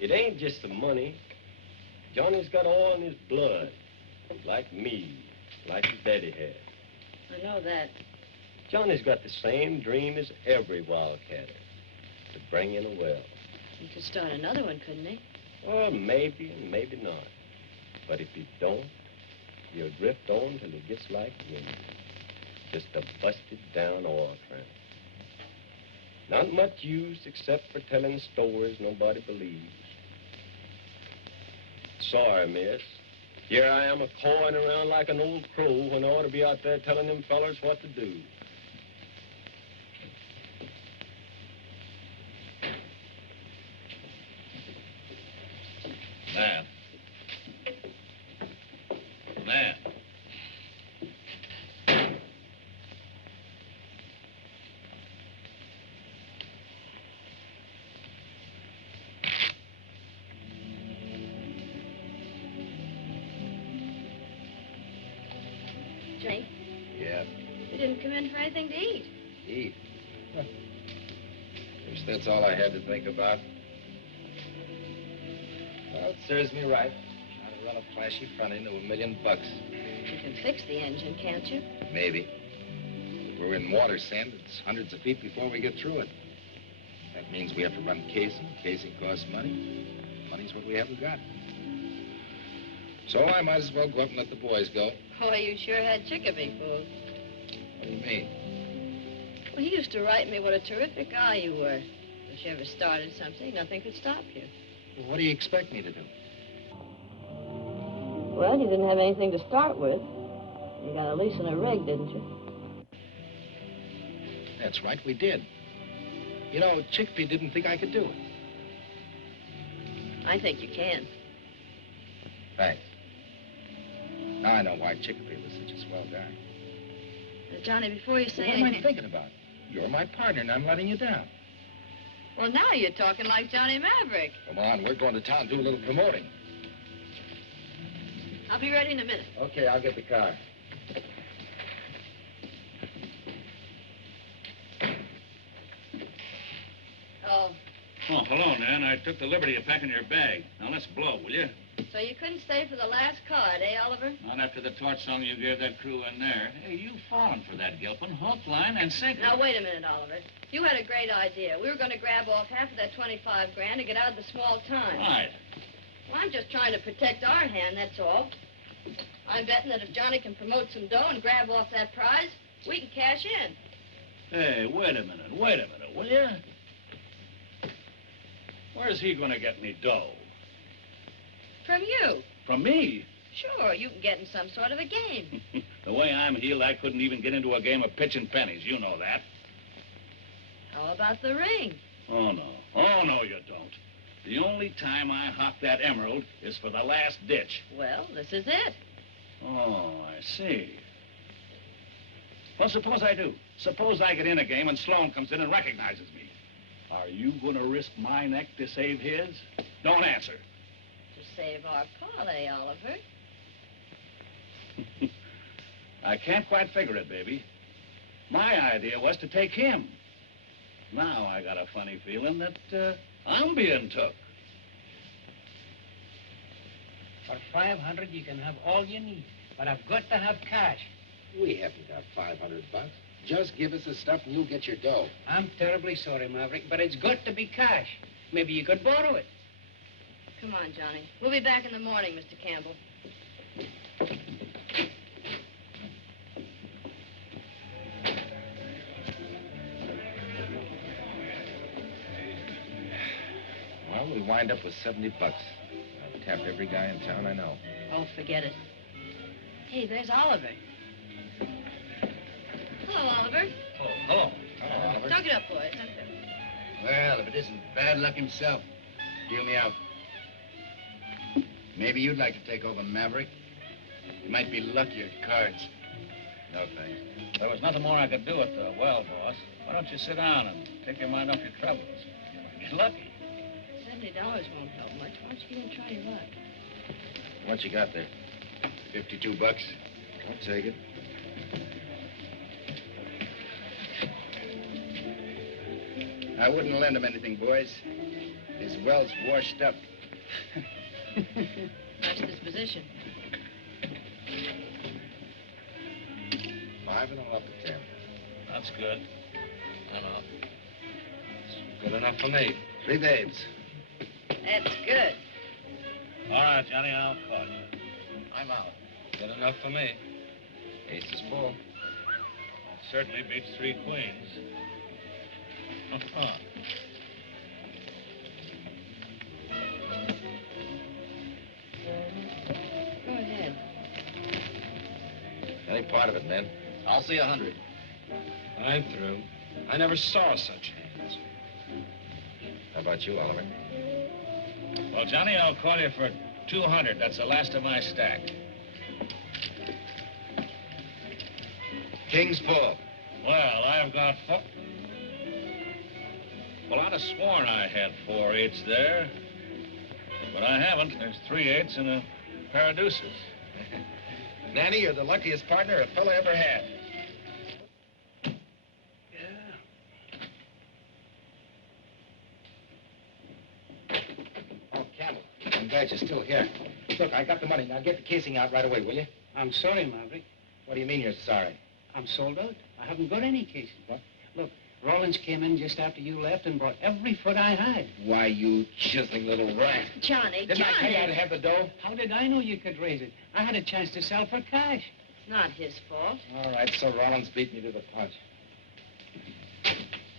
It ain't just the money. Johnny's got all in his blood. Like me, like his daddy had. I know that. Johnny's got the same dream as every wildcatter, to bring in a well. He could start another one, couldn't he? Or maybe and maybe not. But if he don't, he'll drift on till he gets like wind. Just a busted down oil trend. Not much use except for telling stories nobody believes. Sorry, miss. Here I am a-cawing around like an old crow when I ought to be out there telling them fellers what to do. Man. Man. Johnny, Yeah. you didn't come in for anything to eat. Eat. Huh. Wish that's all I had to think about. Well, it serves me right. How to run a flashy front end to $1 million. You can fix the engine, can't you? Maybe. If we're in water sand, it's hundreds of feet before we get through it. That means we have to run casing. Casing costs money. Money's what we haven't got. So I might as well go up and let the boys go. Boy, you sure had Chicopee fooled. What do you mean? Well, he used to write me what a terrific guy you were. If you ever started something, nothing could stop you. Well, what do you expect me to do? Well, you didn't have anything to start with. You got a lease and a rig, didn't you? That's right, we did. You know, Chicopee didn't think I could do it. I think you can. Thanks. Now I know why Chicopee was such a swell guy. Johnny, before you say What anything... am I thinking about? You're my partner, and I'm letting you down. Well, now you're talking like Johnny Maverick. Come on, we're going to town, do a little promoting. I'll be ready in a minute. Okay, I'll get the car. Oh, Oh, hello, man. I took the liberty of packing your bag. Now, let's blow, will you? so you couldn't stay for the last card, eh, Oliver? Not after the torch song you gave that crew in there. Hey, you fallen for that, Gilpin. Hook, line, and sinker. Now, wait a minute, Oliver. You had a great idea. We were going to grab off half of that 25 grand to get out of the small time. Right. Well, I'm just trying to protect our hand, that's all. I'm betting that if Johnny can promote some dough and grab off that prize, we can cash in. Hey, wait a minute, will you? Where's he going to get any dough? From you. From me? Sure, you can get in some sort of a game. The way I'm heeled, I couldn't even get into a game of pitching pennies. You know that. How about the ring? Oh, no. Oh, no, you don't. The only time I hawk that emerald is for the last ditch. Well, this is it. Oh, I see. Well, suppose I do. Suppose I get in a game and Sloan comes in and recognizes me. Are you going to risk my neck to save his? Don't answer. To save our call, Oliver? I can't quite figure it, baby. My idea was to take him. Now I got a funny feeling that I'm being took. For 500, you can have all you need. But I've got to have cash. We haven't got $500. Just give us the stuff and you'll get your dough. I'm terribly sorry, Maverick, but it's got to be cash. Maybe you could borrow it. Come on, Johnny. We'll be back in the morning, Mr. Campbell. Well, we'll wind up with $70. I'll tap every guy in town I know. Oh, forget it. Hey, there's Oliver. Hello, Oliver. Oh, hello. Hello, Oliver. Talk it up, boys. Well, if it isn't bad luck himself, deal me out. Maybe you'd like to take over Maverick. You might be lucky at cards. No, thanks. There was nothing more I could do at the well, boss. Why don't you sit down and take your mind off your troubles? Get lucky. $70 won't help much. Why don't you get in and try your luck? What you got there? 52 bucks. I'll take it. I wouldn't lend him anything, boys. His well's washed up. Nice disposition. 5 and I'll up to 10. That's good. It's good enough for me. 3 babes. That's good. All right, Johnny, I'll call you. I'm out. Good enough for me. Ace is full. That certainly beats 3 queens. Go ahead. Any part of it, men. I'll see 100. I'm through. I never saw such hands. How about you, Oliver? Well, Johnny, I'll call you for 200. That's the last of my stack. King's full. Well, I've got Well, I'd have sworn I had 4 eights there. But I haven't. There's 3 eights and a pair of deuces. Nanny, you're the luckiest partner a fella ever had. Oh, Campbell, I'm glad you're still here. Look, I got the money. Now get the casing out right away, will you? I'm sorry, Maverick. What do you mean you're sorry? I'm sold out. I haven't got any cases. What? Look, Rollins came in just after you left and bought every foot I had. Why, you chiseling little rat. Johnny, Didn't I tell you I'd have the dough? How did I know you could raise it? I had a chance to sell for cash. Not his fault. All right, so Rollins beat me to the punch.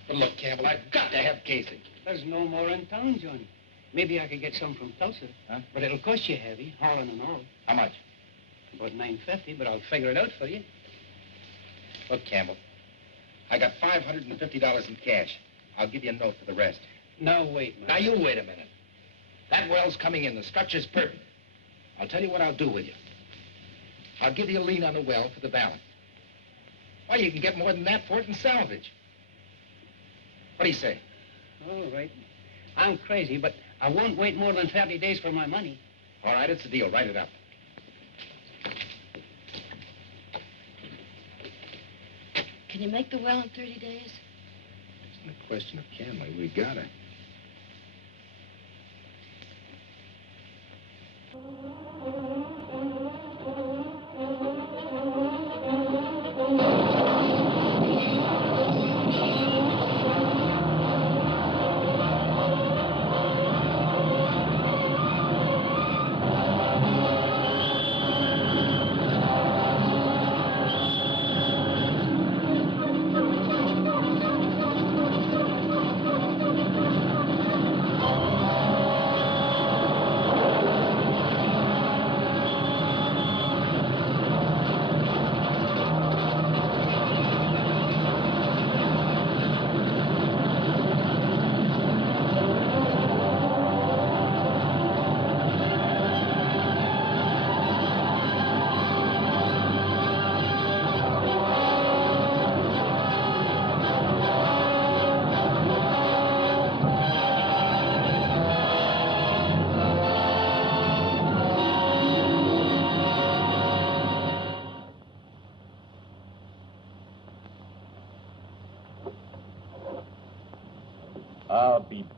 But look, Campbell, I've got to have casing. There's no more in town, Johnny. Maybe I could get some from Tulsa. Huh? But it'll cost you heavy, hauling and all. How much? About $9.50, but I'll figure it out for you. Look, Campbell, I got $550 in cash. I'll give you a note for the rest. Now, wait, man. Now, you wait a minute. That well's coming in. The structure's perfect. I'll tell you what I'll do with you. I'll give you a lien on the well for the balance. Why, you can get more than that for it in salvage. What do you say? All right. I'm crazy, but I won't wait more than 30 days for my money. All right, it's a deal. Write it up. Can you make the well in 30 days? It's not a question of can we. We gotta.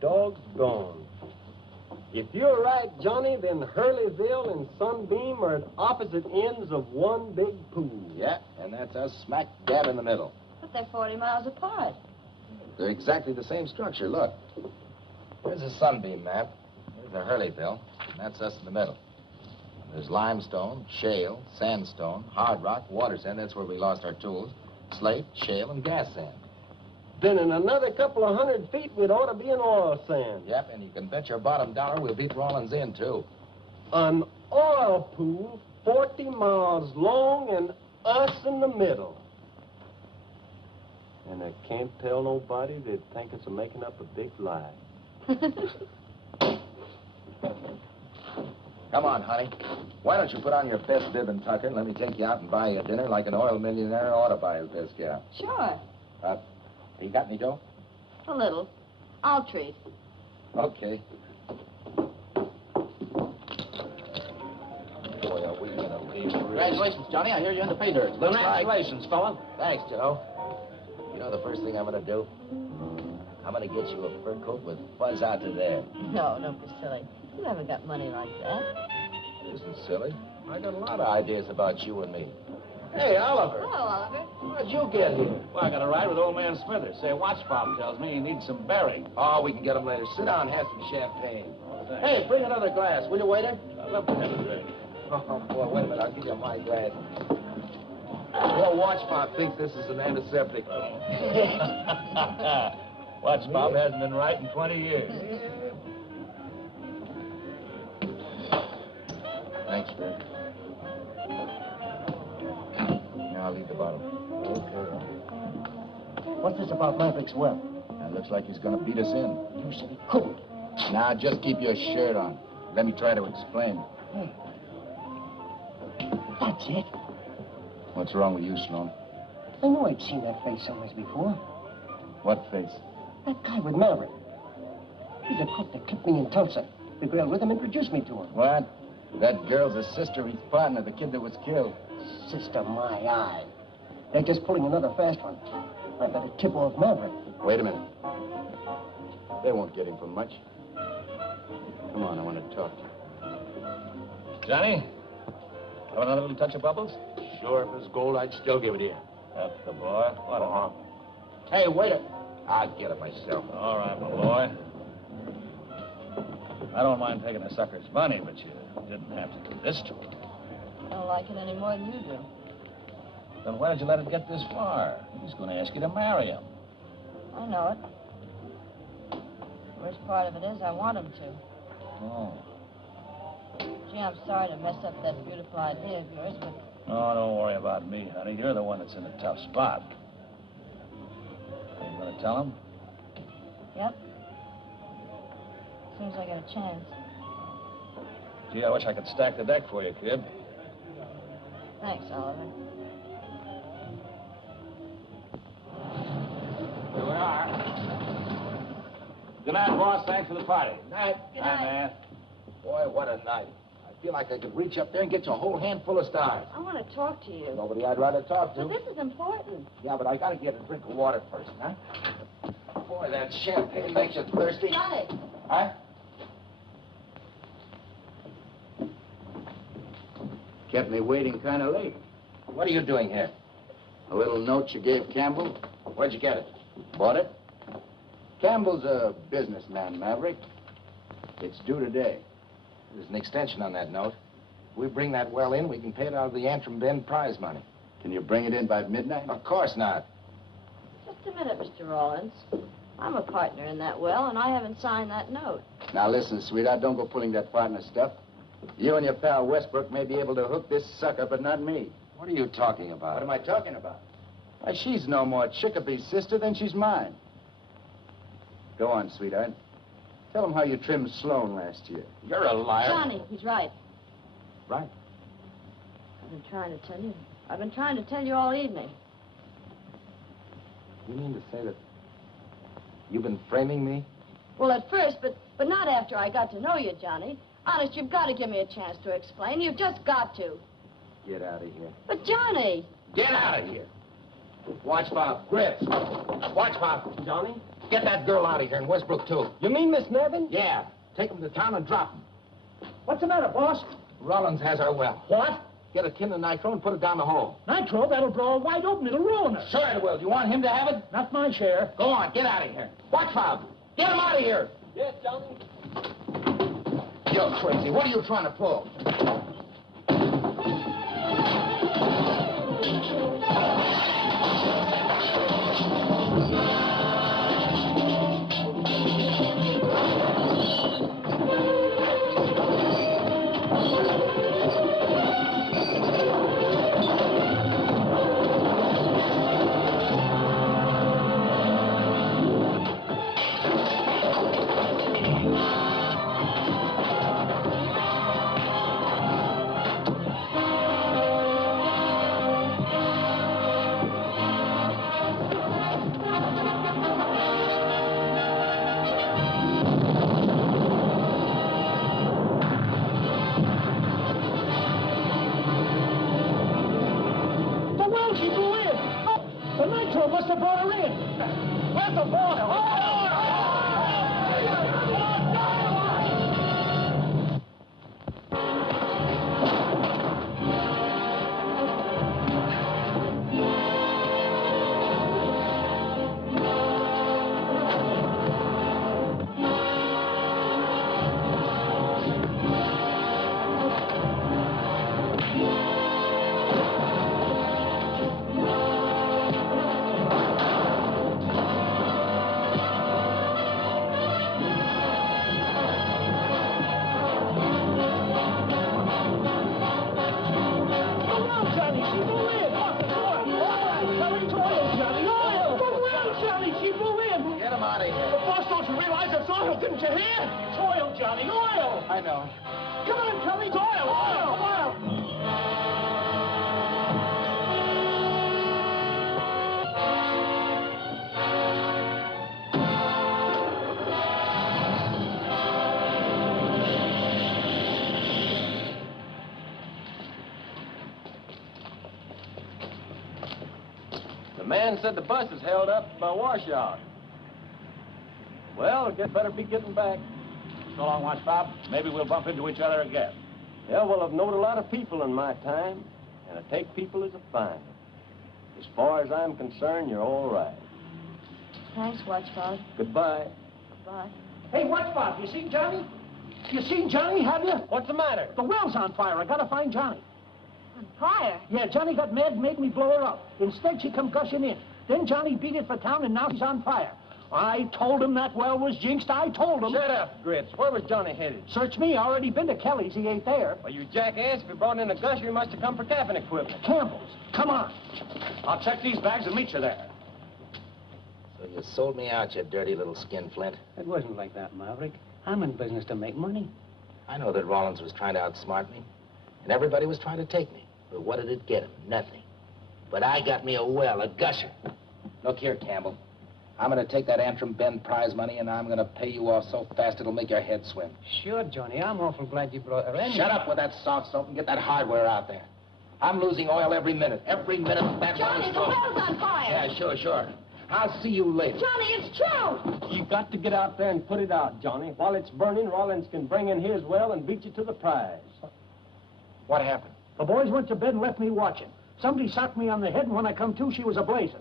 doggone. If you're right, Johnny, then Hurleyville and Sunbeam are at opposite ends of one big pool. Yeah, and that's us smack dab in the middle. But they're 40 miles apart. They're exactly the same structure. Look. There's a Sunbeam map. There's a Hurleyville, and that's us in the middle. There's limestone, shale, sandstone, hard rock, water sand. That's where we lost our tools. Slate, shale, and gas sand. Then in another couple of 100 feet, we'd ought to be in oil sand. Yep, and you can bet your bottom dollar we'll beat Rawlins in, too. An oil pool 40 miles long and us in the middle. And I can't tell nobody they'd think it's making up a big lie. Come on, honey. Why don't you put on your best bib and tucker and let me take you out and buy you dinner like an oil millionaire ought to buy his best gal? Sure. You got any dough? A little. I'll treat. Okay. Boy, are we gonna leave. Congratulations, Johnny. I hear you're in the pay dirt. Congratulations, fella. Thanks, Joe. You know the first thing I'm gonna do? I'm gonna get you a fur coat with fuzz out to there. No, don't be silly. You haven't got money like that. It isn't silly. I got a lot of ideas about you and me. Hey, Oliver. Hello, Oliver. How'd you get here? Well, I got a ride with old man Smithers. Say, Watch Pop tells me he needs some berry. Oh, we can get him later. Sit down and have some champagne. Thanks. Hey, bring another glass, will you, waiter? I'd love to have a drink. Oh, boy, wait a minute. I'll give you my glass. Your watch pop thinks this is an antiseptic. Watch Pop hasn't been right in 20 years. Thanks, Fred. Now I'll leave the bottle. Okay. What's this about Maverick's well? It looks like he's gonna beat us in. You said he couldn't. Now, just keep your shirt on. Let me try to explain. Hey. That's it. What's wrong with you, Sloan? I know I've seen that face somewhere before. What face? That guy with Maverick. He's a cook that clipped me in Tulsa. The girl with him introduced me to him. What? That girl's a sister of his partner, the kid that was killed. Sister, my eye. They're just pulling another fast one. I better tip off Maverick. Wait a minute. They won't get him for much. Come on, I want to talk to you. Johnny, have another little touch of bubbles? Sure, if it's gold, I'd still give it to you. That's the boy. What a... Hey, waiter. I'll get it myself. All right, my boy. I don't mind taking a sucker's money, but you didn't have to do this to him. I don't like it any more than you do. Then why did you let it get this far? He's going to ask you to marry him. I know it. The worst part of it is I want him to. Oh. Gee, I'm sorry to mess up that beautiful idea of yours, but... No, don't worry about me, honey. You're the one that's in a tough spot. Are you going to tell him? Yep. As soon as I get a chance. Gee, I wish I could stack the deck for you, kid. Thanks, Oliver. Here we are. Good night, boss. Thanks for the party. Night. Good night. man. Boy, what a night. I feel like I could reach up there and get you a whole handful of stars. I want to talk to you. Nobody I'd rather talk to. But this is important. Yeah, but I gotta get a drink of water first, huh? Boy, that champagne makes you thirsty. Johnny. Huh? Kept me waiting kind of late. What are you doing here? A little note you gave Campbell. Where'd you get it? Bought it. Campbell's a businessman, Maverick. It's due today. There's an extension on that note. If we bring that well in, we can pay it out of the Antrim Bend prize money. Can you bring it in by midnight? Of course not. Just a minute, Mr. Rawlins. I'm a partner in that well, and I haven't signed that note. Now listen, sweetheart, don't go pulling that partner stuff. You and your pal Westbrook may be able to hook this sucker, but not me. What are you talking about? What am I talking about? Why, she's no more Chickabee's sister than she's mine. Go on, sweetheart. Tell him how you trimmed Sloan last year. You're a liar. Johnny, he's right. Right. I've been trying to tell you. I've been trying to tell you all evening. You mean to say that you've been framing me? Well, at first, but not after I got to know you, Johnny. Honest, you've got to give me a chance to explain. You've just got to. Get out of here. But, Johnny! Get out of here. Watch Bob. Grits. Watch Bob. Johnny? Get that girl out of here in Westbrook, too. You mean Miss Nevin? Yeah. Take him to town and drop him. What's the matter, boss? Rollins has our well. What? Get a tin of nitro and put it down the hole. Nitro? That'll blow it wide open. It'll ruin us. Sure it will. Do you want him to have it? Not my share. Go on, get out of here. Watch Bob. Get him out of here. Yes, Johnny. You're crazy. What are you trying to pull? Must have brought her in. Where's the ball? Didn't you hear? It's oil, Johnny, oil! I know. Come on, Kelly, it's oil, oil! The man said the bus is held up by washout. Well, it better be getting back. So long, Watch Bob. Maybe we'll bump into each other again. Yeah, well, I've known a lot of people in my time, and I take people as a find. As far as I'm concerned, you're all right. Thanks, Watch Bob. Goodbye. Goodbye. Hey, Watch Bob, you seen Johnny? You seen Johnny, have you? What's the matter? The well's on fire. I gotta find Johnny. On fire? Yeah, Johnny got mad and made me blow her up. Instead, she come gushing in. Then Johnny beat it for town, and now she's on fire. I told him that well was jinxed. I told him. Shut up, Grits. Where was Johnny headed? Search me. I already been to Kelly's. He ain't there. Well, you jackass. If you brought in a gusher, you must have come for camping equipment. Campbell's. Come on. I'll check these bags and meet you there. So you sold me out, you dirty little skinflint. It wasn't like that, Maverick. I'm in business to make money. I know that Rollins was trying to outsmart me, and everybody was trying to take me. But what did it get him? Nothing. But I got me a well, a gusher. Look here, Campbell. I'm going to take that Antrim Bend prize money, and I'm going to pay you off so fast it'll make your head swim. Sure, Johnny. I'm awful glad you brought her in. Shut up with that soft soap and get that hardware out there. I'm losing oil every minute. Every minute that Johnny, the well's on fire. Yeah, sure. I'll see you later. Johnny, it's true. You got to get out there and put it out, Johnny. While it's burning, Rollins can bring in his well and beat you to the prize. What happened? The boys went to bed and left me watching. Somebody socked me on the head, and when I come to, she was a-blazing.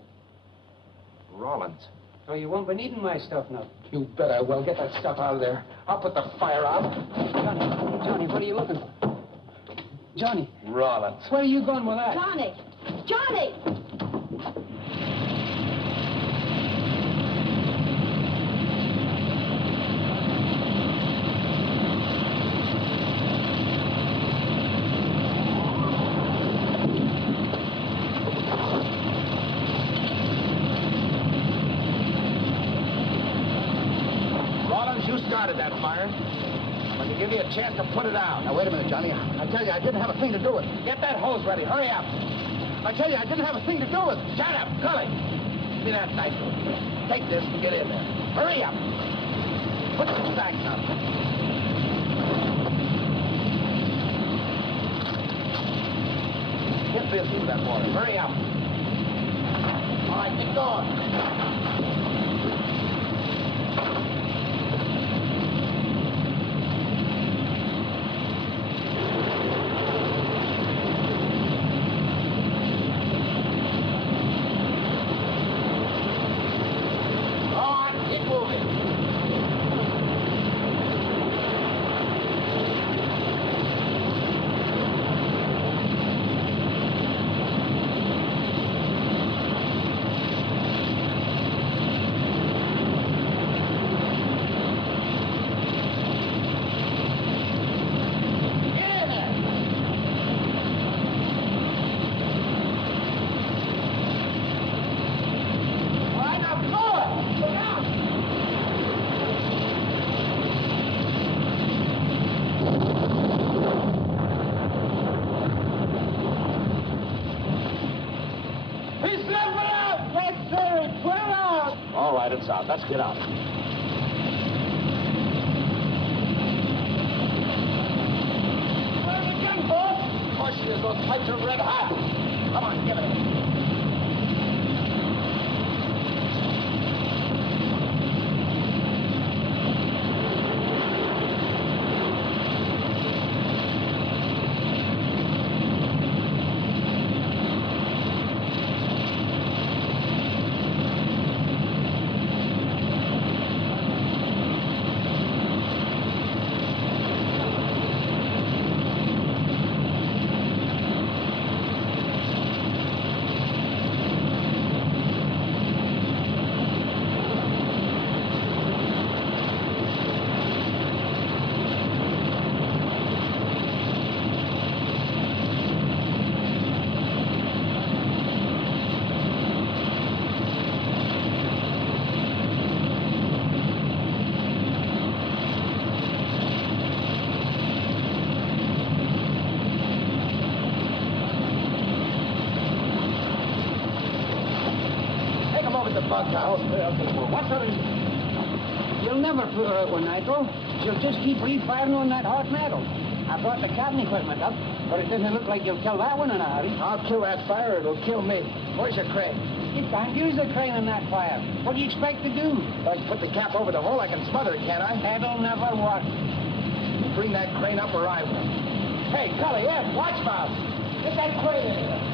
Rollins. So you won't be needing my stuff now. You bet I will. Get that stuff out of there. I'll put the fire out. Johnny, what are you looking for? Johnny. Rollins. Where are you going with that? Johnny! Johnny! Started that fire. I'm going to give you a chance to put it out. Now, wait a minute, Johnny. I tell you, I didn't have a thing to do with it. Get that hose ready. Hurry up. I tell you, I didn't have a thing to do with it. Shut up, Gully. Give me that nitro. Take this and get in there. Hurry up. Put the sacks up. Get busy with that water. Hurry up. All right, get going. right, it's out. Let's get out. Where are we going, boss? Of course she is. Those pipes are red hot. Come on, give it. What's the reason? You'll never put her out with nitro. She'll just keep refiring on that hot metal. I brought the cabin equipment up, but it doesn't look like you'll kill that one in a hurry. I'll kill that fire, it'll kill me. Where's your crane? You can't use the crane in that fire. What do you expect to do? If I can put the cap over the hole, I can smother it, can't I? That'll never work. You bring that crane up or I will. Hey, Cully, yes, watch mouth. Get that crane in here.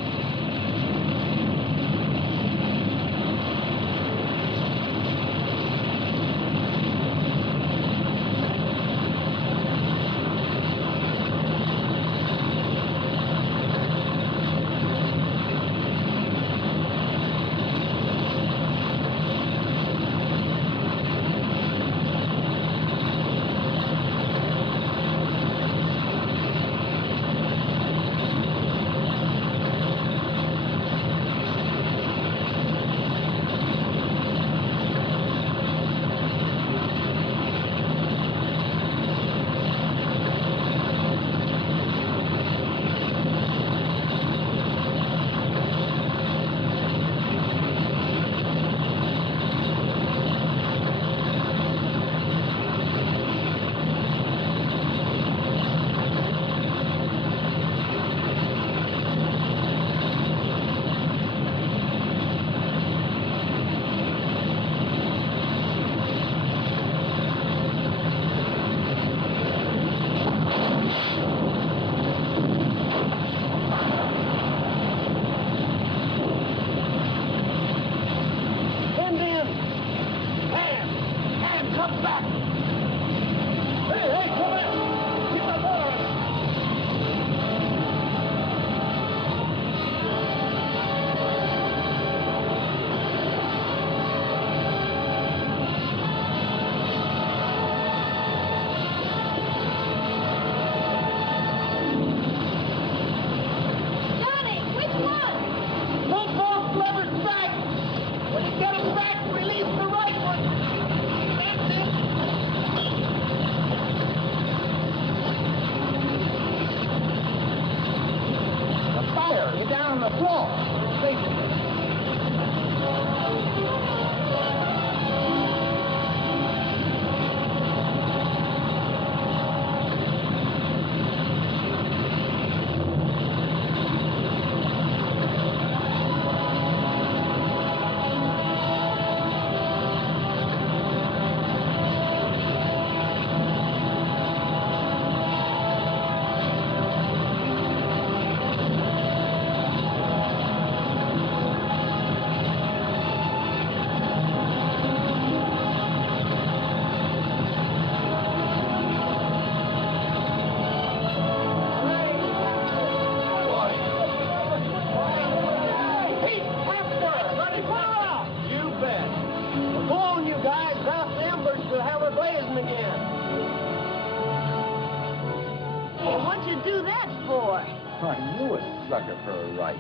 Sucker for a right.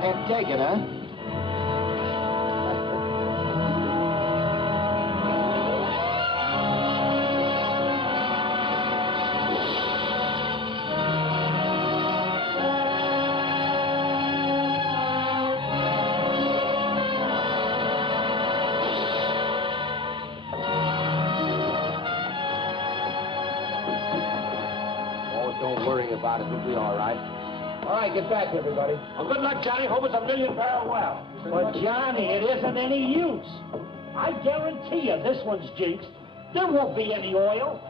Can't take it, huh? about it. We'll be all right. All right, get back, everybody. Well, good luck, Johnny. Hope it's a million-barrel well. But, Johnny, it isn't any use. I guarantee you this one's jinxed. There won't be any oil.